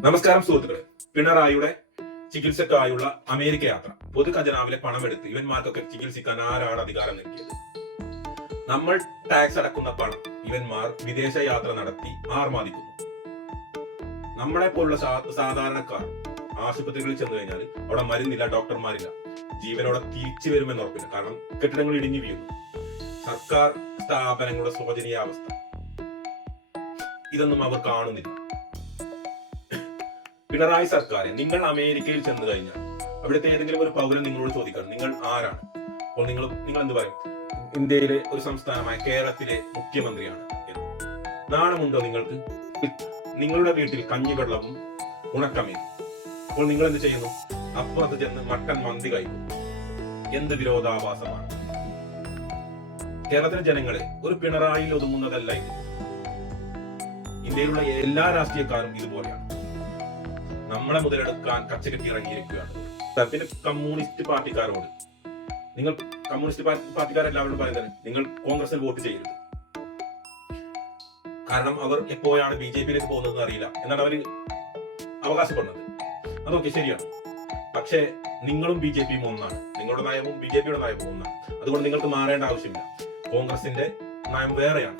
നമസ്കാരം സുഹൃത്തുക്കളെ. പിണറായിയുടെ ചികിത്സക്കായുള്ള അമേരിക്ക യാത്ര. പൊതു ഖജനാവിലെ പണമെടുത്ത് ഇവന്മാർക്കൊക്കെ ചികിത്സിക്കാൻ ആരാണ് അധികാരം നൽകിയത്? നമ്മൾ ടാക്സ് അടക്കുന്ന പണം ഇവന്മാർ വിദേശ യാത്ര നടത്തി ആർമാദിക്കുന്നു. നമ്മളെ പോലുള്ള സാധാരണക്കാർ ആശുപത്രികളിൽ ചെന്ന് കഴിഞ്ഞാൽ അവിടെ മരുന്നില്ല ഡോക്ടർമാരില്ല. ജീവനോടെ തിരിച്ചു വരുമെന്ന് ഉറപ്പില്ല. കാരണം കെട്ടിടങ്ങൾ ഇടിഞ്ഞു വീഴുന്നു. സർക്കാർ സ്ഥാപനങ്ങളുടെ ശോചനീയാവസ്ഥ. ഇതൊന്നും അവർ കാണുന്നില്ല. പിണറായി സർക്കാരെ നിങ്ങൾ അമേരിക്കയിൽ ചെന്ന് കഴിഞ്ഞാൽ അവിടുത്തെ ഏതെങ്കിലും ഒരു പൗരൻ നിങ്ങളോട് ചോദിക്കണം നിങ്ങൾ ആരാണ്? അപ്പോൾ നിങ്ങൾ നിങ്ങൾ എന്ത് പറയും? ഇന്ത്യയിലെ ഒരു സംസ്ഥാനമായ കേരളത്തിലെ മുഖ്യമന്ത്രിയാണ്. നാണമുണ്ടോ നിങ്ങൾക്ക്? നിങ്ങളുടെ വീട്ടിൽ കഞ്ഞിവെള്ളവും ഉണക്കമീൻ അപ്പോൾ നിങ്ങൾ എന്ത് ചെയ്യുന്നു? അപ്പുറത്ത് ചെന്ന് മട്ടൻ മന്തി കഴിക്കും. എന്ത് വിരോധാഭാസമാണ്? കേരളത്തിലെ ജനങ്ങളെ ഒരു പിണറായിൽ ഒതുങ്ങുന്നതല്ല ഇത്. ഇന്ത്യയിലുള്ള എല്ലാ രാഷ്ട്രീയക്കാരും ഇതുപോലെയാണ്. നമ്മളെ മുതലെടുക്കാൻ കച്ചകെട്ടി ഇറങ്ങിയിരിക്കുകയാണ്. പിന്നെ കമ്മ്യൂണിസ്റ്റ് പാർട്ടിക്കാരോട്. നിങ്ങൾ കമ്മ്യൂണിസ്റ്റ് പാർട്ടി- പാർട്ടിക്കാരെല്ലാവരോടും പറയുന്നത് നിങ്ങൾ കോൺഗ്രസിൽ വോട്ട് ചെയ്യരുത്. കാരണം അവർ എപ്പോഴാണ് ബി ജെ പിയിലേക്ക് പോകുന്നതെന്ന് അറിയില്ല. എന്നാണ് അവർ അവകാശപ്പെടുന്നത്. അതൊക്കെ ശരിയാണ്. പക്ഷേ നിങ്ങളും ബി ജെ പിയും ഒന്നാണ്. നിങ്ങളുടെ നയവും ബി ജെ പിയുടെ നയവും ഒന്നാണ്. അതുകൊണ്ട് നിങ്ങൾക്ക് മാറേണ്ട ആവശ്യമില്ല. കോൺഗ്രസിന്റെ നയം വേറെയാണ്.